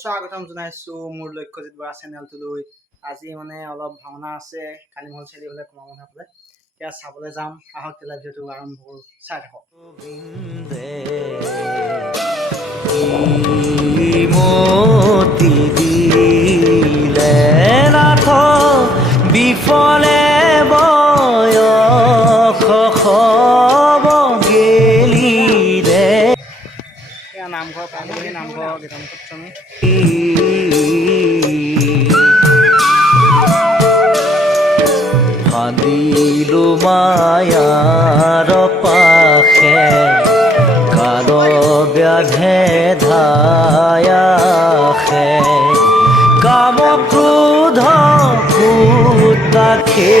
স্বাগতম জনাইছোঁ মোৰ লক্ষ্যজিত বৰা চেনেলটোলৈ। আজি মানে অলপ ভাওনা আছে কালিমহল চাৰিআলিফালে কমাৰবন্ধা ফালে, এতিয়া চাবলৈ যাম। আহক তেতিয়াহ'লে ভিডিঅ'টো আৰম্ভ কৰোঁ, চাই থাকক। বিফলে নামঘৰ পাবহি, নামঘৰ গীতামুখত চমি ভাবিলো মায়াৰ পাশে কাল ব্যাধে ধায়াসে কাম ক্ৰোধ কুতাখে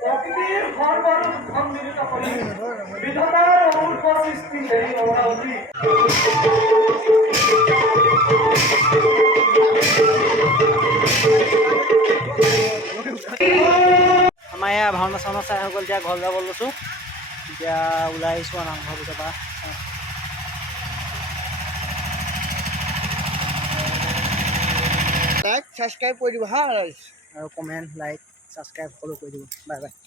প্রকৃতির সর্বাণু সম্মিলিত কৰি বিধাতাৰ অমূল্য সৃষ্টি হেৰি অৱধি আমাৰ এয়া ভাওনা চাওনা চাই হৈ গ'ল এতিয়া ঘৰ যাব লৈছোঁ এতিয়া ওলাই আহিছোঁ আৰু নামঘৰ ভিতৰৰ পৰা লাইক ছাবস্ক্ৰাইব কৰি দিব হা আৰু কমেণ্ট লাইক ছাবস্ক্ৰাইব সকলো কৰি দিব বাই বাই